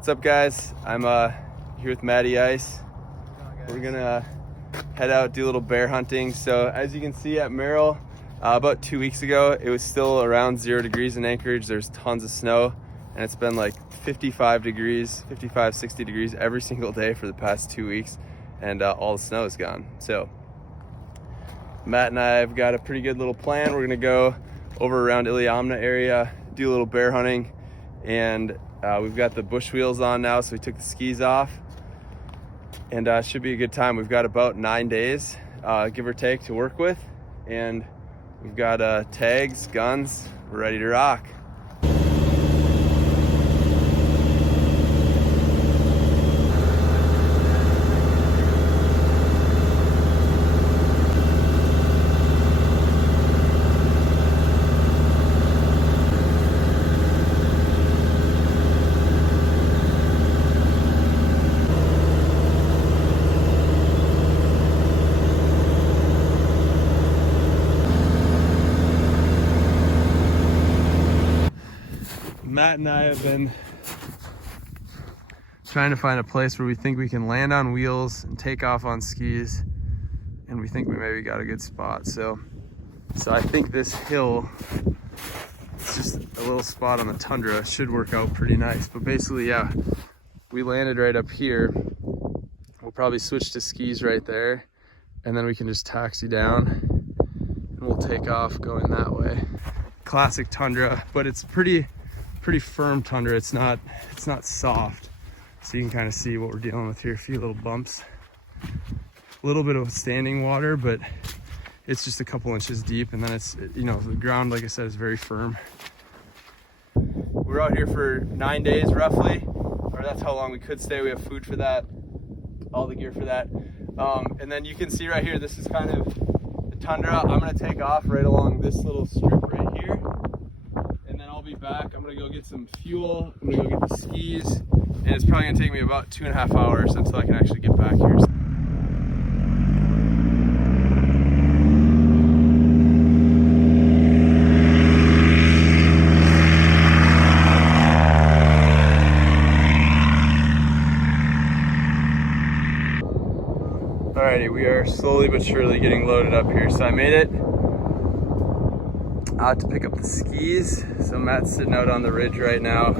What's up, guys? I'm here with Matty Ice. We're gonna head out, do a little bear hunting. So as you can see at Merrill, about 2 weeks ago, it was still around 0 degrees in Anchorage. There's tons of snow, and it's been like 55 degrees, 55, 60 degrees every single day for the past 2 weeks, and all the snow is gone. So Matt and I have got a pretty good little plan. We're gonna go over around Iliamna area, do a little bear hunting, and we've got the bush wheels on now, so we took the skis off, and should be a good time. We've got about 9 days, give or take, to work with, and we've got tags, guns, we're ready to rock. Matt and I have been trying to find a place where we think we can land on wheels and take off on skis, and we think we maybe got a good spot. So I think this hill, it's just a little spot on the Tundra, should work out pretty nice. But basically, yeah, we landed right up here. We'll probably switch to skis right there, and then we can just taxi down and we'll take off going that way. Classic Tundra, but it's pretty firm Tundra. It's not soft, so you can kind of see what we're dealing with here. A few little bumps, a little bit of standing water, but it's just a couple inches deep, and then it's, you know, the ground, like I said, is very firm. We're out here for 9 days roughly, or that's how long we could stay. We have food for that, all the gear for that, and then you can see right here, this is kind of the Tundra. I'm gonna take off right along this little strip right here, and then I'll be back. I'm gonna go get some fuel, I'm gonna go get the skis, and it's probably gonna take me about 2.5 hours until I can actually get back here. Alrighty, we are slowly but surely getting loaded up here. So I made it out to pick up the skis. So Matt's sitting out on the ridge right now,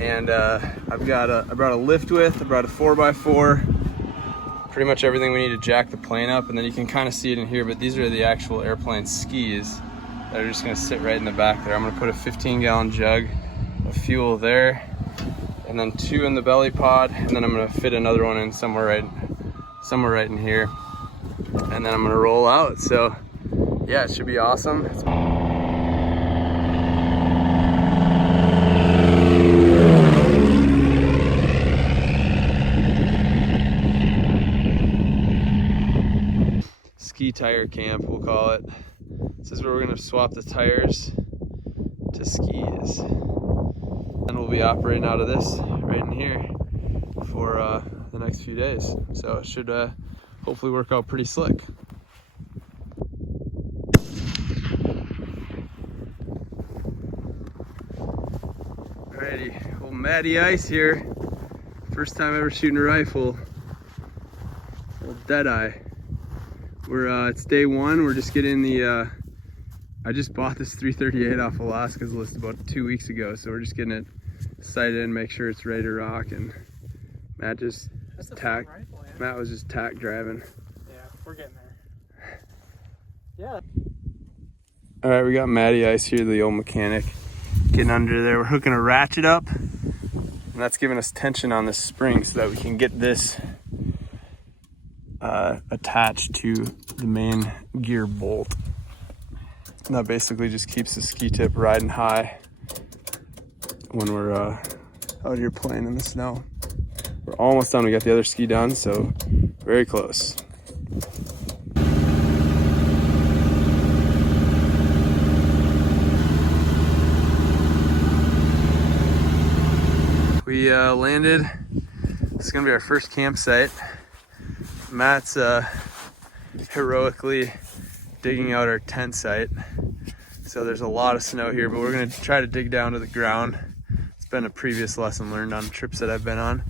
and I brought a lift with, I brought a 4x4, pretty much everything we need to jack the plane up, and then you can kind of see it in here, but these are the actual airplane skis that are just gonna sit right in the back there. I'm gonna put a 15-gallon jug of fuel there, and then 2 in the belly pod, and then I'm gonna fit another one in somewhere right in here, and then I'm gonna roll out. So yeah, it should be awesome. Ski tire camp, we'll call it. This is where we're gonna swap the tires to skis, and we'll be operating out of this right in here for the next few days. So it should hopefully work out pretty slick. Alrighty, old Matty Ice here. First time ever shooting a rifle. Old Deadeye. It's day 1. We're just getting the, I just bought this 338 off Alaska's list about 2 weeks ago. So we're just getting it sighted in, make sure it's ready to rock, and Matt just tack. Rifle, yeah. Matt was just tack driving. Yeah, we're getting there. Yeah. All right, we got Matty Ice here, the old mechanic, getting under there. We're hooking a ratchet up, and that's giving us tension on this spring so that we can get this attached to the main gear bolt. And that basically just keeps the ski tip riding high when we're out here playing in the snow. We're almost done. We got the other ski done, so very close. We landed. This is gonna be our first campsite. Matt's heroically digging out our tent site. So there's a lot of snow here, but we're gonna try to dig down to the ground. It's been a previous lesson learned on trips that I've been on.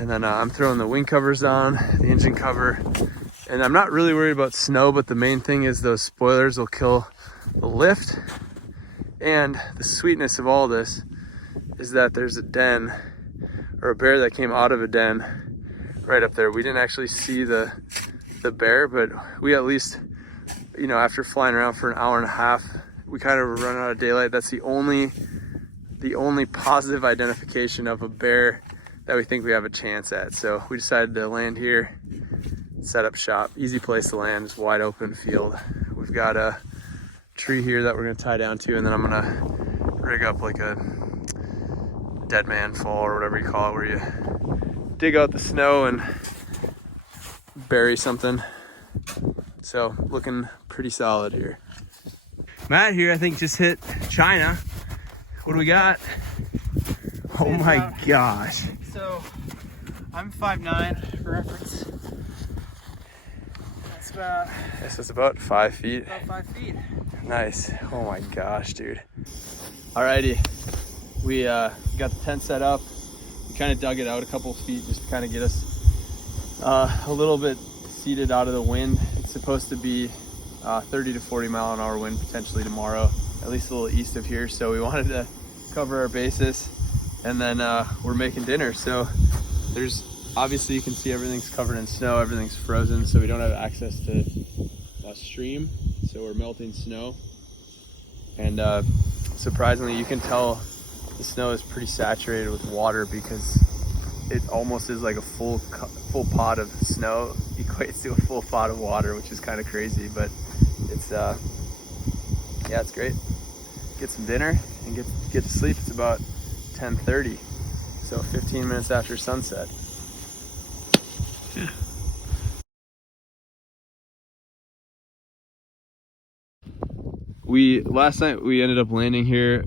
And then I'm throwing the wing covers on, the engine cover. And I'm not really worried about snow, but the main thing is those spoilers will kill the lift. And the sweetness of all this is that there's a den, or a bear that came out of a den right up there. We didn't actually see the bear, but we at least, you know, after flying around for an hour and a half, we kind of run out of daylight. That's the only positive identification of a bear that we think we have a chance at. So we decided to land here, set up shop. Easy place to land, just wide open field. We've got a tree here that we're gonna tie down to, and then I'm gonna rig up like a dead man fall or whatever you call it, where you dig out the snow and bury something. So looking pretty solid here. Matt here, I think, just hit China. What do we got? Oh my gosh. So I'm 5'9" for reference. That's about, This is about 5 feet. about 5 feet. Nice. Oh my gosh, dude. Alrighty. We got the tent set up. We kind of dug it out a couple feet just to kind of get us a little bit seated out of the wind. It's supposed to be 30 to 40 mile an hour wind potentially tomorrow, at least a little east of here. So we wanted to cover our bases, and then we're making dinner. So there's obviously, you can see everything's covered in snow, everything's frozen, so we don't have access to a stream. So we're melting snow, and surprisingly, you can tell the snow is pretty saturated with water because it almost is like a full pot of snow equates to a full pot of water, which is kind of crazy, but it's yeah, it's great. Get some dinner and get to sleep. It's about 10:30, so 15 minutes after sunset. Last night we ended up landing here.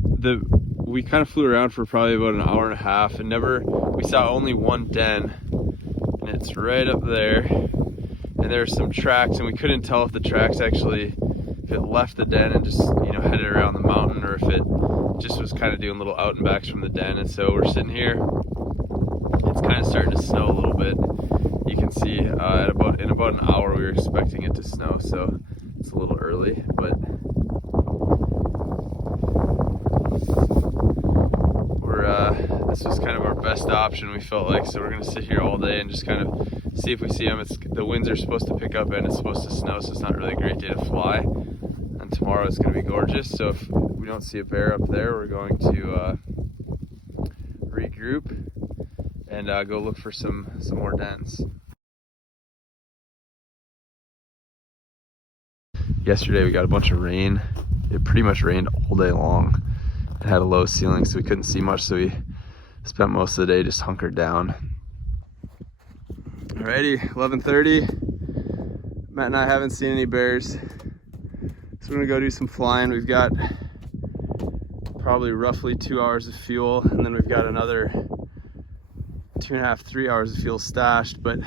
We kind of flew around for probably about an hour and a half, and we saw only one den, and it's right up there. And there are some tracks, and we couldn't tell if the tracks actually, if it left the den and just, you know, headed around the mountain, or if it just was kind of doing little out and backs from the den. And so we're sitting here. It's kind of starting to snow a little bit. You can see in about an hour we were expecting it to snow, so it's a little early, but this was kind of our best option, we felt like. So we're gonna sit here all day and just kind of see if we see them. The winds are supposed to pick up and it's supposed to snow, so it's not really a great day to fly. And tomorrow is gonna be gorgeous. So if we don't see a bear up there, we're going to regroup and go look for some more dens. Yesterday we got a bunch of rain. It pretty much rained all day long. It had a low ceiling, so we couldn't see much, so we spent most of the day just hunkered down. Alrighty, 11:30. Matt and I haven't seen any bears, so we're gonna go do some flying. We've got probably roughly 2 hours of fuel, and then we've got another 2.5, 3 hours of fuel stashed. But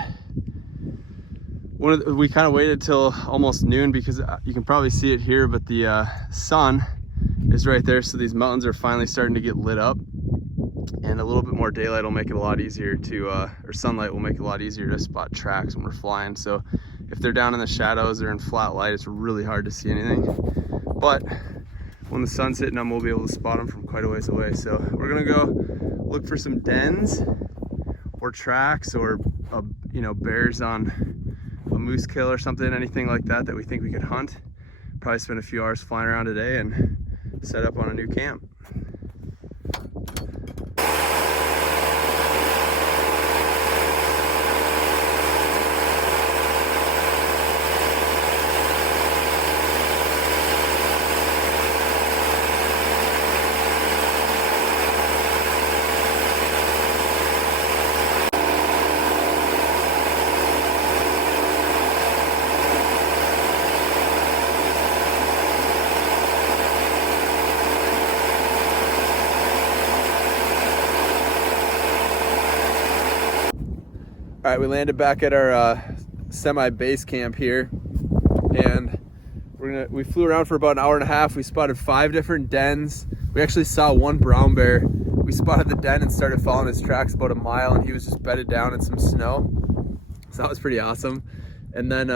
we kind of waited till almost noon because you can probably see it here, but the sun is right there, so these mountains are finally starting to get lit up, and a little bit more daylight will make it a lot easier to or sunlight will make it a lot easier to spot tracks when we're flying. So if they're down in the shadows or in flat light, it's really hard to see anything, but when the sun's hitting them, we'll be able to spot them from quite a ways away. So we're gonna go look for some dens or tracks, or you know, bears on a moose kill or something, anything like that that we think we could hunt. Probably spend a few hours flying around today and set up on a new camp. All right, we landed back at our semi-base camp here, and we flew around for about an hour and a half. We spotted 5 different dens. We actually saw one brown bear we spotted the den and started following his tracks about a mile, and he was just bedded down in some snow. So that was pretty awesome. And then,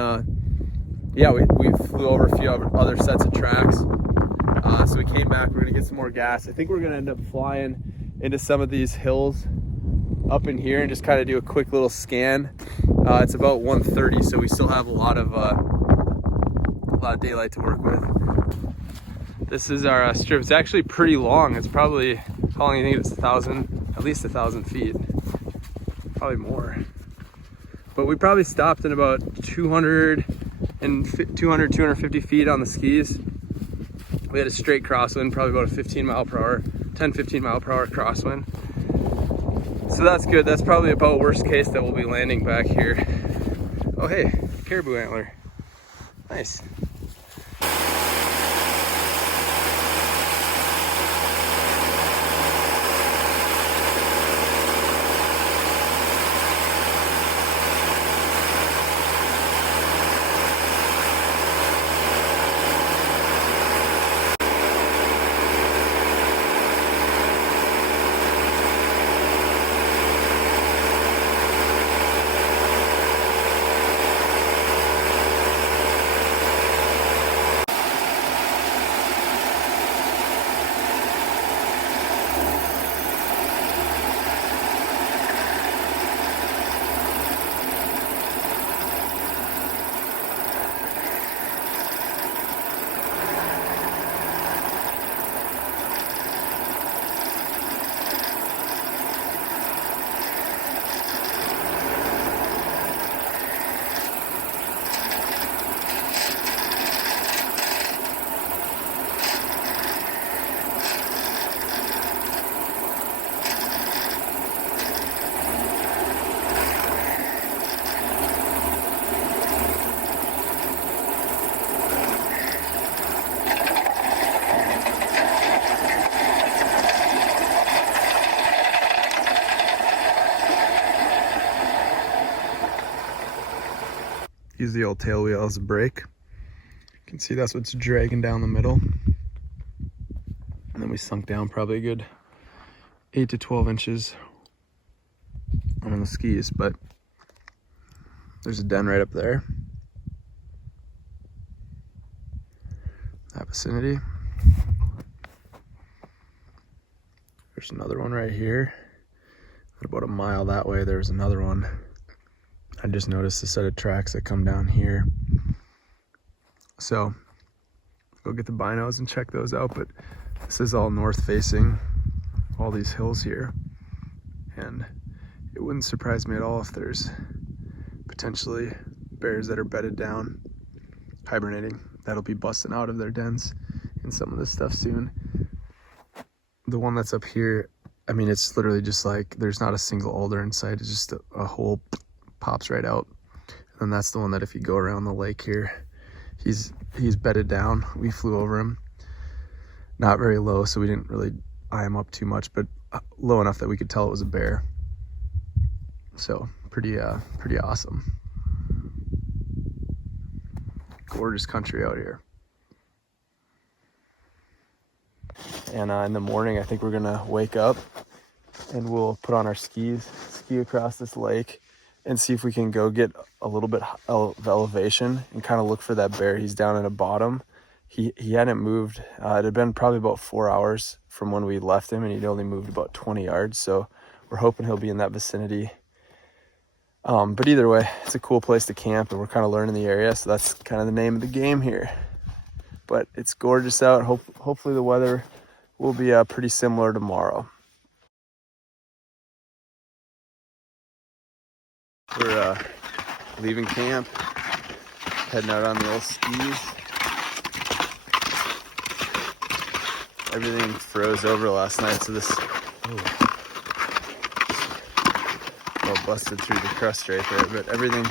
yeah, we flew over a few other sets of tracks. So we came back, we're gonna get some more gas. I think we're gonna end up flying into some of these hills up in here and just kind of do a quick little scan. It's about 1:30, so we still have a lot of daylight to work with. This is our strip. It's actually pretty long. It's probably, how long do you think it's? At least 1,000 feet, probably more. But we probably stopped in about 250 feet on the skis. We had a straight crosswind, probably about a 10-15 mile per hour crosswind. So that's good. That's probably about worst case that we'll be landing back here. Oh, hey, caribou antler. Nice. Use the old tail wheel as a brake. You can see that's what's dragging down the middle. And then we sunk down probably a good 8 to 12 inches on the skis, but there's a den right up there. That vicinity. There's another one right here. About a mile that way, there's another one. I just noticed a set of tracks that come down here. So go get the binos and check those out, but this is all north facing, all these hills here. And it wouldn't surprise me at all if there's potentially bears that are bedded down, hibernating, that'll be busting out of their dens in some of this stuff soon. The one that's up here, I mean, it's literally just like, there's not a single alder in sight, it's just a hole pops right out. And that's the one that if you go around the lake here, he's bedded down. We flew over him, not very low, so we didn't really eye him up too much, but low enough that we could tell it was a bear. So pretty awesome. Gorgeous country out here. And in the morning, I think we're gonna wake up and we'll put on our skis, ski across this lake, and see if we can go get a little bit of elevation and kind of look for that bear. He's down in a bottom. He hadn't moved. It had been probably about 4 hours from when we left him, and he'd only moved about 20 yards. So we're hoping he'll be in that vicinity. But either way, it's a cool place to camp, and we're kind of learning the area. So that's kind of the name of the game here. But it's gorgeous out. Hopefully the weather will be pretty similar tomorrow. We're leaving camp, heading out on the old skis. Everything froze over last night, so this all busted through the crust right there, but everything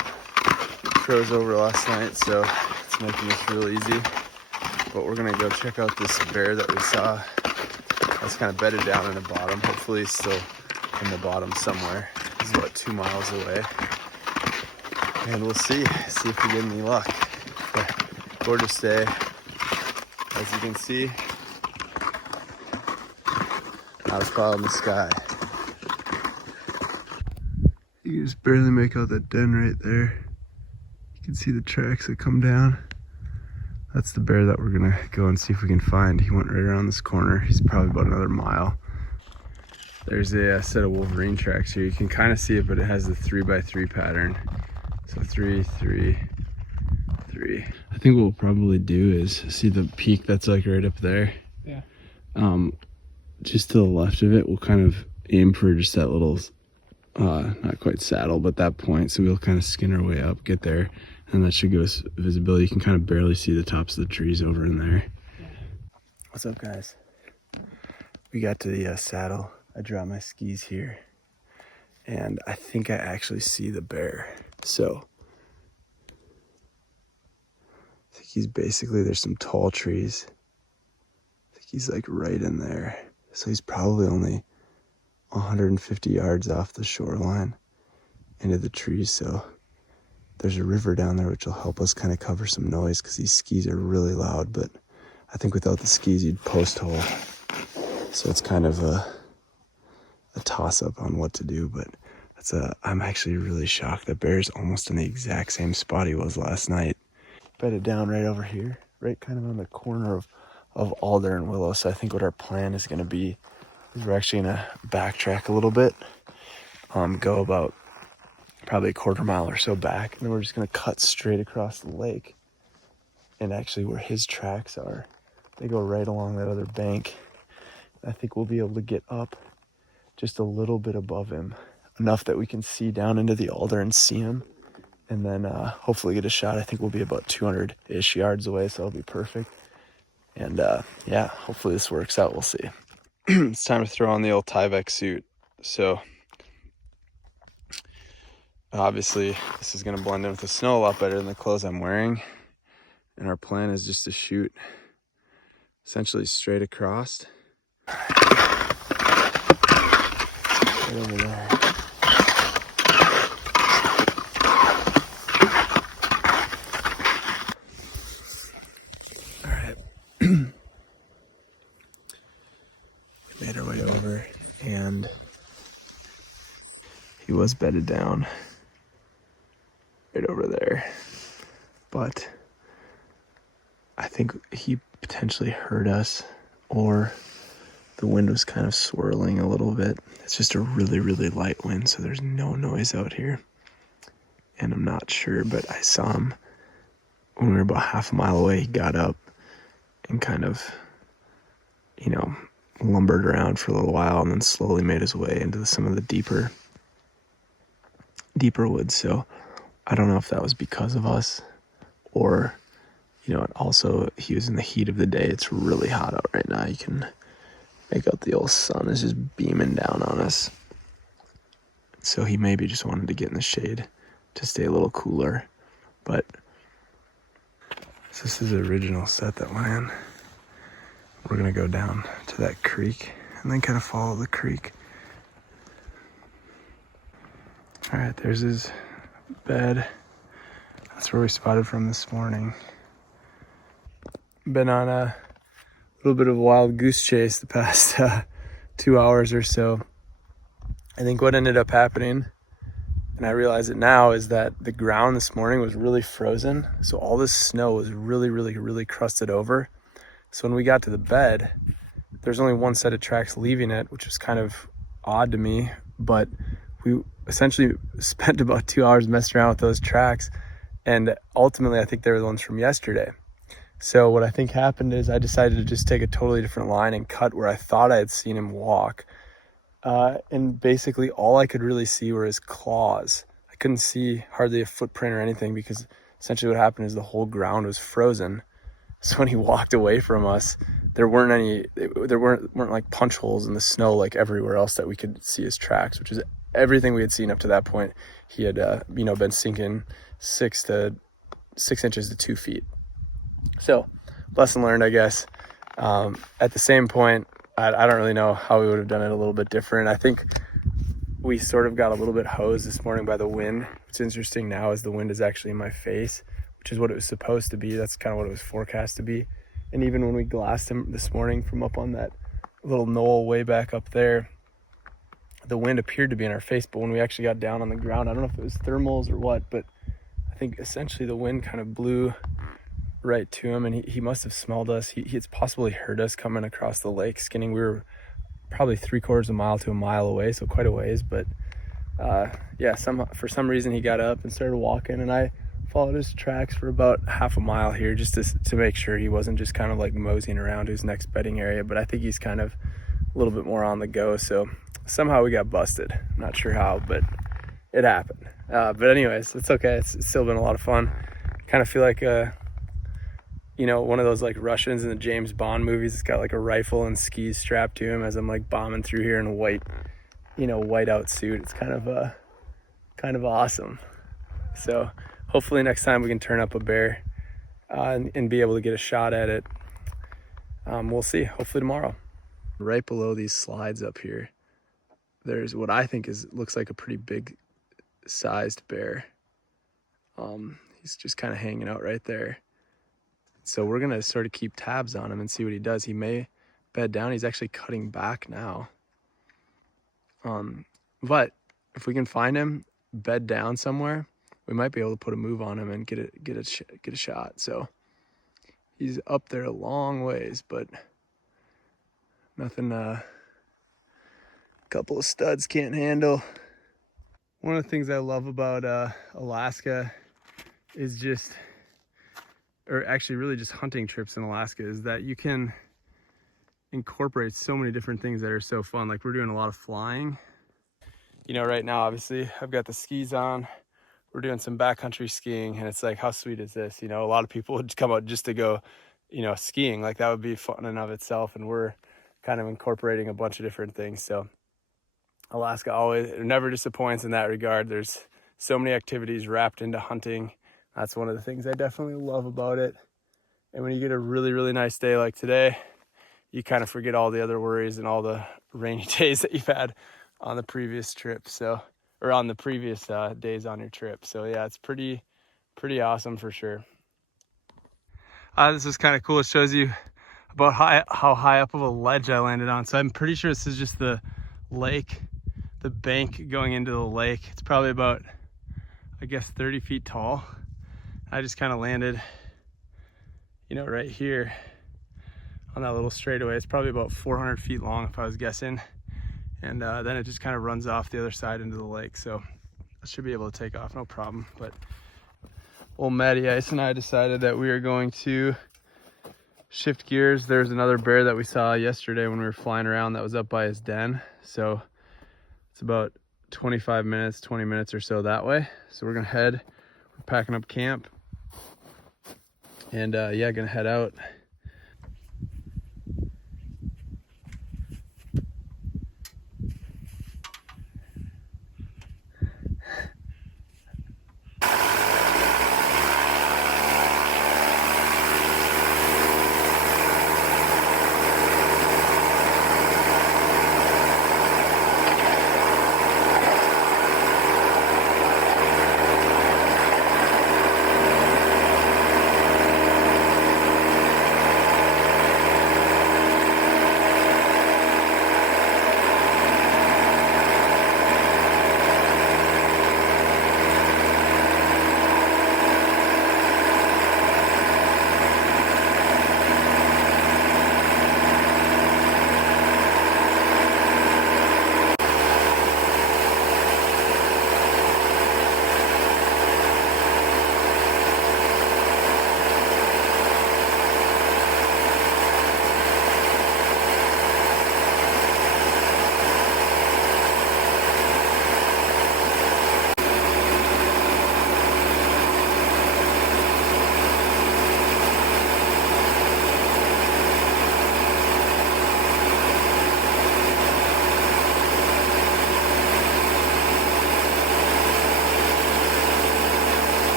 froze over last night, so it's making this real easy. But we're gonna go check out this bear that we saw. That's kind of bedded down in the bottom. Hopefully he's still in the bottom somewhere. He's about 2 miles away. And we'll see if we get any luck. But gorgeous day, as you can see. not a cloud in the sky. You can just barely make out that den right there. You can see the tracks that come down. That's the bear that we're gonna go and see if we can find. He went right around this corner. He's probably about another mile. There's a set of wolverine tracks here. You can kind of see it, but it has the 3x3 pattern. So 3, 3, 3. I think what we'll probably do is see the peak that's like right up there. Yeah. Just to the left of it, we'll kind of aim for just that little, not quite saddle, but that point. So we'll kind of skin our way up, get there, and that should give us visibility. You can kind of barely see the tops of the trees over in there. Yeah. What's up, guys? We got to the saddle. I dropped my skis here, and I think I actually see the bear. So I think he's basically, there's some tall trees. I think he's like right in there. So he's probably only 150 yards off the shoreline into the trees. So there's a river down there which will help us kind of cover some noise because these skis are really loud, but I think without the skis you'd post hole. So it's kind of a toss-up on what to do, but I'm actually really shocked that bear's almost in the exact same spot he was last night. Bedded down right over here, right kind of on the corner of alder and willow. So I think what our plan is going to be is we're actually going to backtrack a little bit, go about probably a quarter mile or so back, and then we're just going to cut straight across the lake. And actually where his tracks are, they go right along that other bank. I think we'll be able to get up just a little bit above him, enough that we can see down into the alder and see him, and then hopefully get a shot. I think we'll be about 200-ish yards away, so it'll be perfect. And yeah, hopefully this works out. We'll see. It's time to throw on the old Tyvek suit. So obviously this is going to blend in with the snow a lot better than the clothes I'm wearing. And our plan is just to shoot essentially straight across. Right over there. All right. We made our way over, and he was bedded down right over there. But I think he potentially heard us, or the wind was kind of swirling a little bit. It's just a really, really light wind, so there's no noise out here. And I'm not sure, but I saw him when we were about half a mile away. He got up and kind of, lumbered around for a little while and then slowly made his way into some of the deeper woods. So I don't know if that was because of us, or, also he was in the heat of the day. It's really hot out right now. You can make out the old sun is just beaming down on us. So he maybe just wanted to get in the shade to stay a little cooler. But this is the original set that went in. We're going to go down to that creek and then kind of follow the creek. All right, there's his bed. That's where we spotted from this morning. Been on a little bit of a wild goose chase the past 2 hours or so. I think what ended up happening, and I realize it now, is that the ground this morning was really frozen. So all this snow was really, really, really crusted over. So when we got to the bed, there's only one set of tracks leaving it, which was kind of odd to me. But we essentially spent about 2 hours messing around with those tracks. And ultimately, I think they were the ones from yesterday. So what I think happened is I decided to just take a totally different line and cut where I thought I had seen him walk. And basically all I could really see were his claws. I couldn't see hardly a footprint or anything, because essentially what happened is the whole ground was frozen. So when he walked away from us, there weren't like punch holes in the snow like everywhere else that we could see his tracks, which is everything we had seen up to that point. He had, been sinking 6 inches to 2 feet. So, lesson learned, I guess. At the same point, I don't really know how we would have done it a little bit different. I think we sort of got a little bit hosed this morning by the wind. What's interesting now is the wind is actually in my face, which is what it was supposed to be. That's kind of what it was forecast to be. And even when we glassed him this morning from up on that little knoll way back up there, the wind appeared to be in our face, but when we actually got down on the ground, I don't know if it was thermals or what, but I think essentially the wind kind of blew right to him, and he must have smelled us. It's possibly heard us coming across the lake skinning. We were probably 3/4 mile to a mile away, so quite a ways, but yeah, for some reason he got up and started walking, and I followed his tracks for about half a mile here just to make sure he wasn't just kind of like moseying around to his next bedding area, but I think he's kind of a little bit more on the go, so somehow we got busted. I'm not sure how, but it happened. But anyways, it's okay. It's still been a lot of fun. Kind of feel like one of those like Russians in the James Bond movies. It's got like a rifle and skis strapped to him as I'm like bombing through here in a white out suit. It's kind of awesome. So hopefully next time we can turn up a bear and be able to get a shot at it. We'll see. Hopefully tomorrow. Right below these slides up here, there's what I think looks like a pretty big sized bear. He's just kind of hanging out right there. So we're gonna sort of keep tabs on him and see what he does. He may bed down. He's actually cutting back now. But if we can find him, bed down somewhere, we might be able to put a move on him and get a shot. So he's up there a long ways, but nothing a couple of studs can't handle. One of the things I love about Alaska is really just hunting trips in Alaska, is that you can incorporate so many different things that are so fun. Like we're doing a lot of flying. Right now, obviously, I've got the skis on. We're doing some backcountry skiing, and it's like, how sweet is this? A lot of people would come out just to go, skiing. Like that would be fun in of itself, and we're kind of incorporating a bunch of different things. So Alaska never disappoints in that regard. There's so many activities wrapped into hunting. That's one of the things I definitely love about it. And when you get a really, really nice day like today, you kind of forget all the other worries and all the rainy days that you've had on the previous trip. Or on the previous days on your trip. So yeah, it's pretty awesome for sure. This is kind of cool. It shows you about how high up of a ledge I landed on. So I'm pretty sure this is just the lake, the bank going into the lake. It's probably about, I guess, 30 feet tall. I just kind of landed, right here on that little straightaway. It's probably about 400 feet long if I was guessing. And then it just kind of runs off the other side into the lake. So I should be able to take off, no problem. But old Matty Ice and I decided that we are going to shift gears. There's another bear that we saw yesterday when we were flying around that was up by his den. So it's about 20 minutes or so that way. So we're gonna head, we're packing up camp, and gonna head out.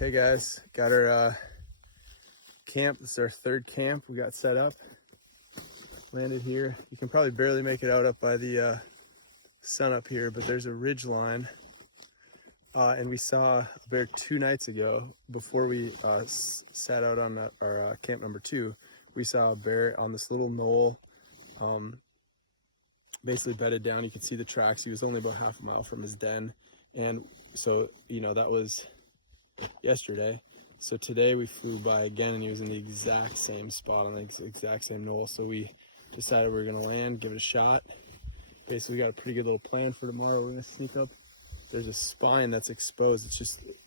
Okay guys, got our camp. This is our third camp. We got set up, landed here. You can probably barely make it out up by the sun up here, but there's a ridge line and we saw a bear 2 nights ago before we sat out on our camp number 2. We saw a bear on this little knoll, basically bedded down. You could see the tracks. He was only about half a mile from his den. And so, you know, that was yesterday. So today we flew by again, and he was in the exact same spot on the exact same knoll. So we decided we were going to land, give it a shot. Basically, we got a pretty good little plan for tomorrow. We're going to sneak up. There's a spine that's exposed.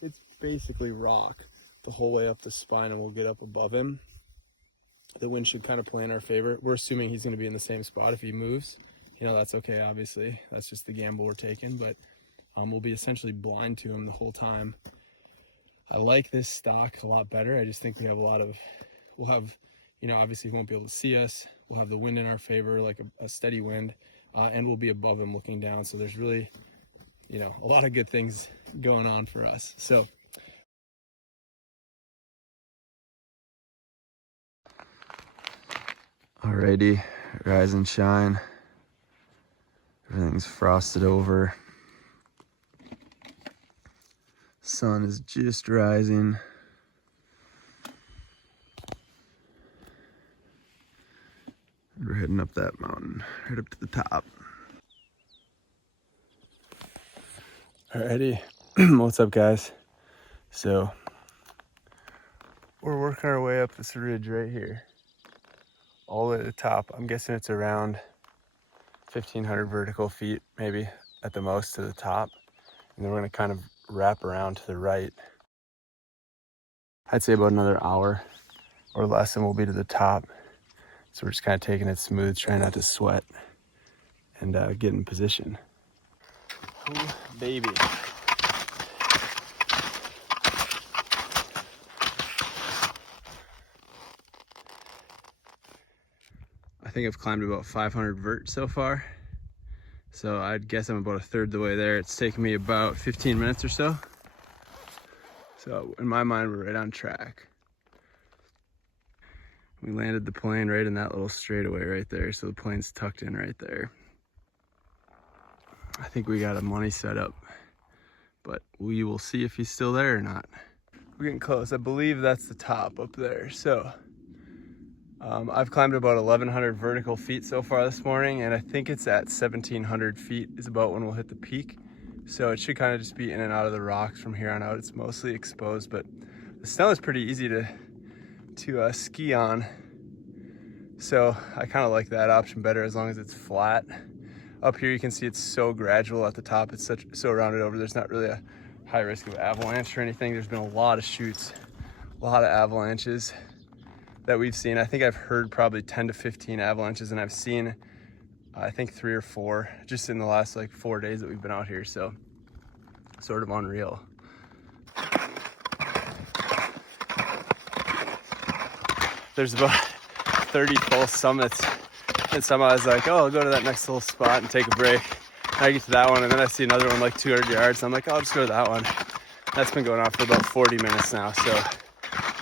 It's basically rock the whole way up the spine, and we'll get up above him. The wind should kind of play in our favor. We're assuming he's going to be in the same spot if he moves. You know, that's okay, obviously. That's just the gamble we're taking, but we'll be essentially blind to him the whole time. I like this stock a lot better. I just think we have we'll have, you know, obviously he won't be able to see us. We'll have the wind in our favor, like a steady wind, and we'll be above him looking down. So there's really, you know, a lot of good things going on for us. So alrighty, rise and shine. Everything's frosted over. Sun is just rising. We're heading up that mountain, right up to the top. Alrighty, what's up, guys? So we're working our way up this ridge right here, all the way to the top. I'm guessing it's around 1,500 vertical feet, maybe at the most, to the top. And then we're gonna kind of wrap around to the right. I'd say about another hour or less and we'll be to the top. So we're just kind of taking it smooth, trying not to sweat, and get in position. Ooh, baby. I think I've climbed about 500 vert so far. So I'd guess I'm about a third the way there. It's taken me about 15 minutes or so. So in my mind, we're right on track. We landed the plane right in that little straightaway right there. So the plane's tucked in right there. I think we got a money set up, but we will see if he's still there or not. We're getting close. I believe that's the top up there. So I've climbed about 1,100 vertical feet so far this morning, and I think it's at 1,700 feet is about when we'll hit the peak. So it should kind of just be in and out of the rocks from here on out. It's mostly exposed, but the snow is pretty easy to ski on. So I kind of like that option better as long as it's flat. Up here you can see it's so gradual at the top. It's so rounded over. There's not really a high risk of avalanche or anything. There's been a lot of chutes, a lot of avalanches that we've seen. I think I've heard probably 10 to 15 avalanches, and I've seen I think 3 or 4 just in the last like 4 days that we've been out here. So sort of unreal. There's about 30 full summits, and somehow I was like, oh, I'll go to that next little spot and take a break. And I get to that one, and then I see another one like 200 yards, and I'm like, oh, I'll just go to that one. That's been going on for about 40 minutes now. So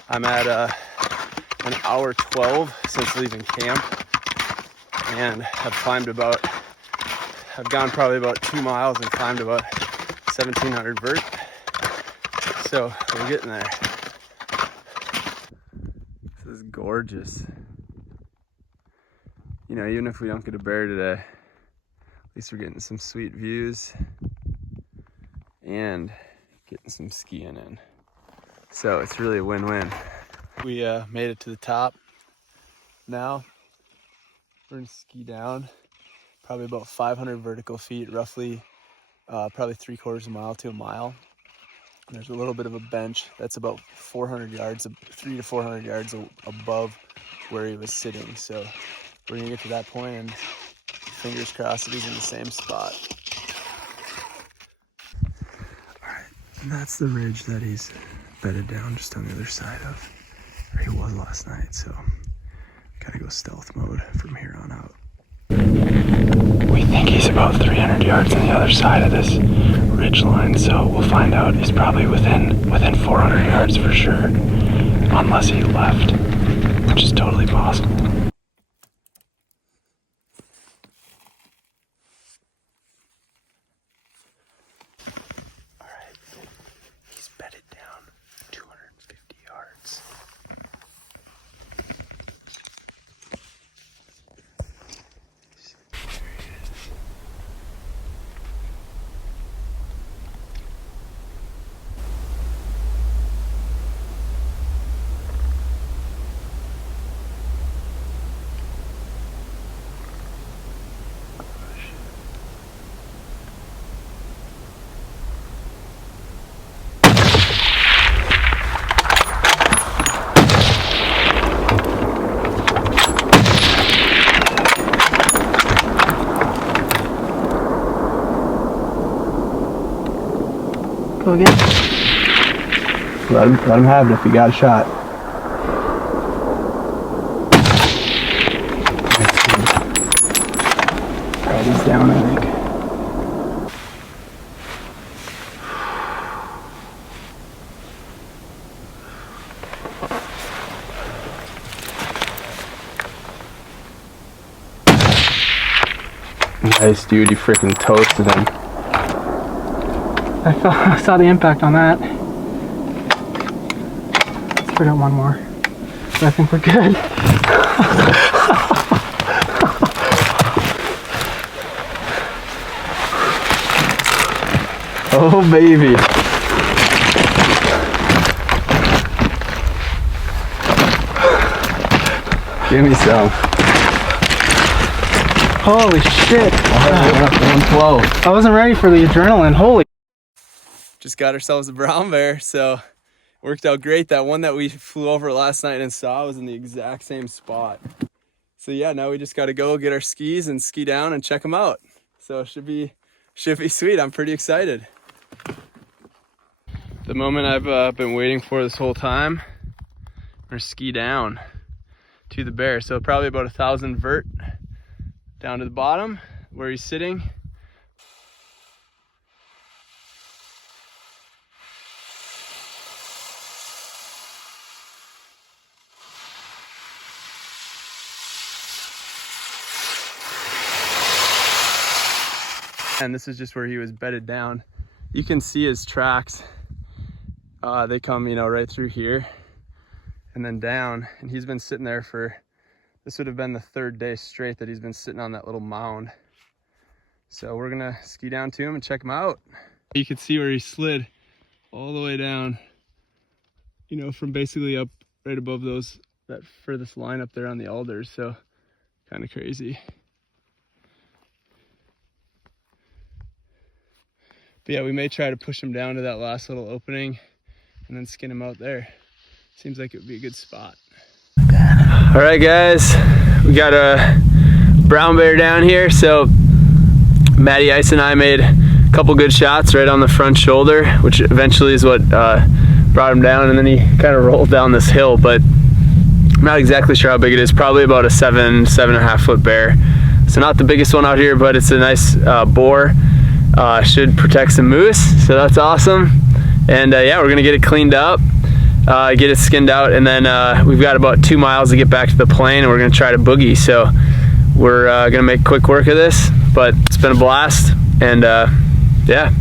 I'm at an hour 12 since leaving camp, and I've gone probably about 2 miles and climbed about 1,700 vert. So we're getting there. This is gorgeous. You know, even if we don't get a bear today, at least we're getting some sweet views and getting some skiing in. So it's really a win-win. We made it to the top. Now we're gonna ski down probably about 500 vertical feet, roughly probably 3/4 mile to a mile. And there's a little bit of a bench that's about 400 yards, 300 to 400 yards above where he was sitting. So we're gonna get to that point, and fingers crossed that he's in the same spot. All right, and that's the ridge that he's bedded down just on the other side of where he was last night. So gotta go stealth mode from here on out. We think he's about 300 yards on the other side of this ridge line, so we'll find out. He's probably within 400 yards for sure, unless he left, which is totally possible. All right, Go again. Let him have it if he got a shot. Alright, he's down, I think. Nice, dude. You freaking toasted him. I saw the impact on that. Let's put out one more. But I think we're good. Oh, baby. Give me some. Holy shit. 112. I wasn't ready for the adrenaline. Holy. Just got ourselves a brown bear, so worked out great. That one that we flew over last night and saw was in the exact same spot. So yeah, now we just got to go get our skis and ski down and check them out. So it should be sweet. I'm pretty excited. The moment I've been waiting for this whole time, we're gonna ski down to the bear. So probably about 1,000 vert down to the bottom where he's sitting. And this is just where he was bedded down. You can see his tracks. They come, right through here and then down. And he's been sitting there for, this would have been the 3rd day straight that he's been sitting on that little mound. So we're gonna ski down to him and check him out. You can see where he slid all the way down, from basically up right above that furthest line up there on the alders. So kind of crazy. But yeah, we may try to push him down to that last little opening and then skin him out there. Seems like it would be a good spot. All right, guys, we got a brown bear down here. So Matty Ice and I made a couple good shots right on the front shoulder, which eventually is what brought him down. And then he kind of rolled down this hill, but I'm not exactly sure how big it is. Probably about a 7.5 foot bear. So not the biggest one out here, but it's a nice boar. Should protect some moose, so that's awesome. And yeah, we're gonna get it cleaned up, get it skinned out, and then we've got about 2 miles to get back to the plane, and we're gonna try to boogie. So we're gonna make quick work of this, but it's been a blast, and yeah.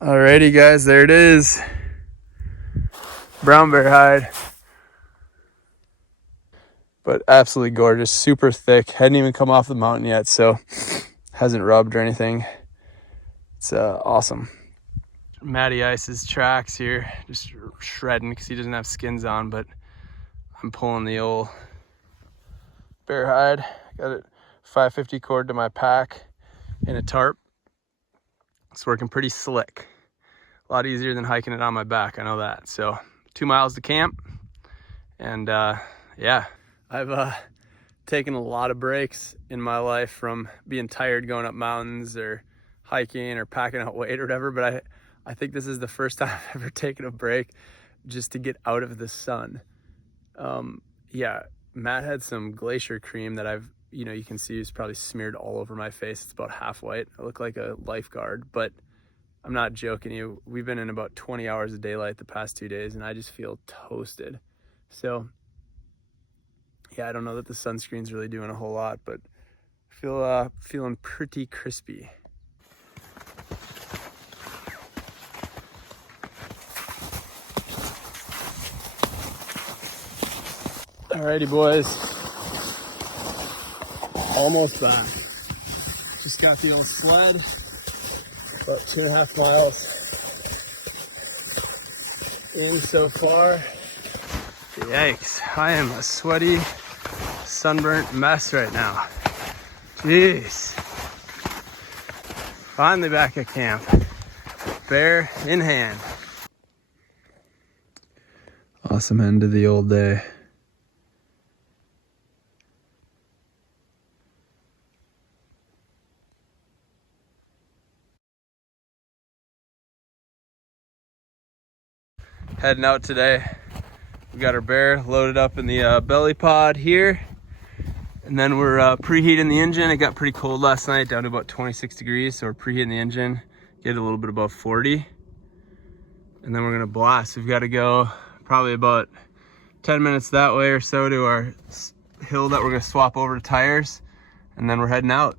Alrighty, guys, there it is. Brown bear hide. But absolutely gorgeous, super thick. Hadn't even come off the mountain yet, so hasn't rubbed or anything. It's awesome. Matty Ice's tracks here, just shredding because he doesn't have skins on, but I'm pulling the old bear hide. Got it 550 cord to my pack in a tarp. It's working pretty slick. A lot easier than hiking it on my back, I know that. So 2 miles to camp, and yeah. I've taken a lot of breaks in my life from being tired going up mountains or hiking or packing out weight or whatever, but I think this is the first time I've ever taken a break just to get out of the sun. Yeah, Matt had some glacier cream that you can see is probably smeared all over my face. It's about half white. I look like a lifeguard, but I'm not joking you. We've been in about 20 hours of daylight the past 2 days, and I just feel toasted. So yeah, I don't know that the sunscreen's really doing a whole lot, but I feel feeling pretty crispy. Alrighty, boys. Almost back. Just got the old sled. About 2.5 miles in so far. Yikes, I am a sweaty, sunburnt mess right now. Jeez. Finally back at camp. Bear in hand. Awesome end to the old day. heading out today. We got our bear loaded up in the belly pod here. And then we're preheating the engine. It got pretty cold last night, down to about 26 degrees. So we're preheating the engine, get it a little bit above 40. And then we're gonna blast. We've gotta go probably about 10 minutes that way or so to our hill that we're gonna swap over to tires. And then we're heading out.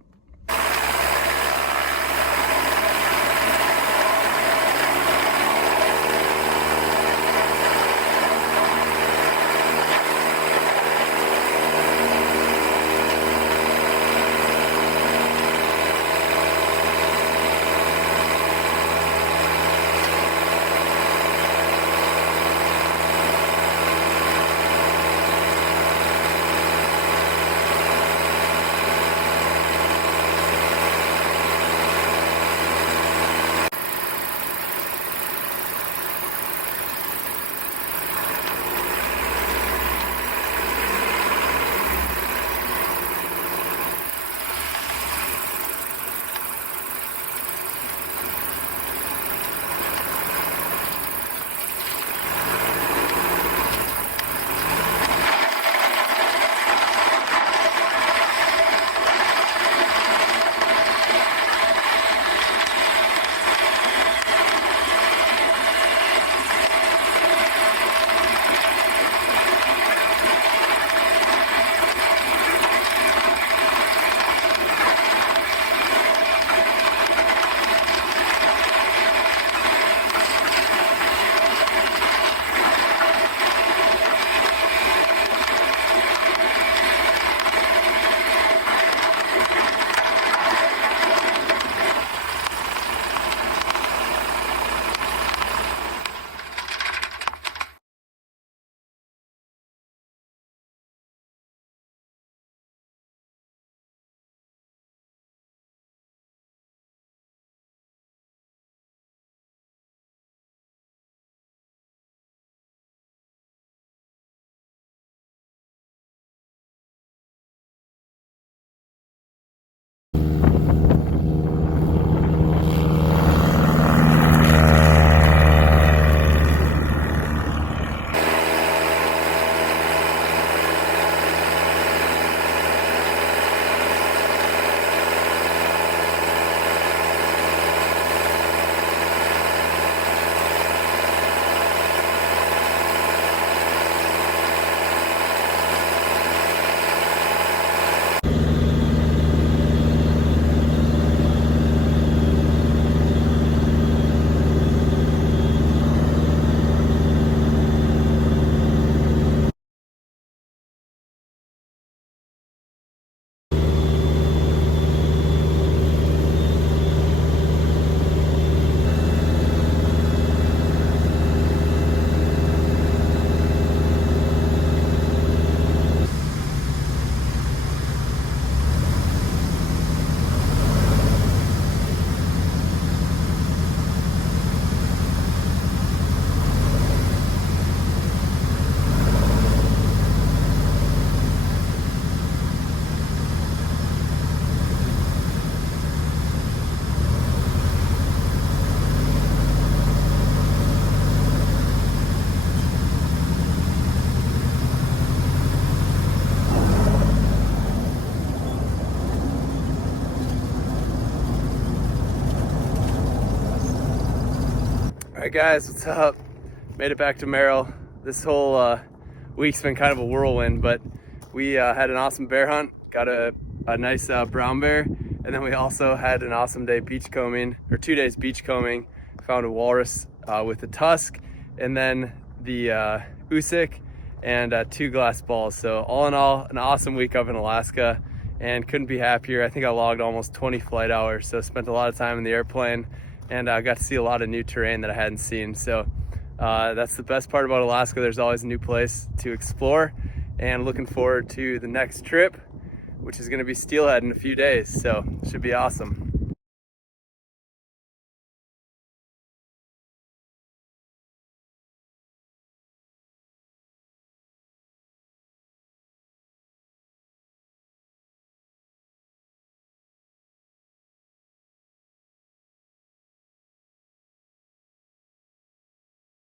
Alright guys, what's up? Made it back to Merrill. This whole week's been kind of a whirlwind, but we had an awesome bear hunt, got a nice brown bear, and then we also had an awesome day beachcombing, or 2 days beachcombing. Found a walrus with a tusk, and then the Usyk, and 2 glass balls. So all in all, an awesome week up in Alaska, and couldn't be happier. I think I logged almost 20 flight hours, so spent a lot of time in the airplane, and I got to see a lot of new terrain that I hadn't seen. So that's the best part about Alaska. There's always a new place to explore, and looking forward to the next trip, which is going to be Steelhead in a few days. So it should be awesome.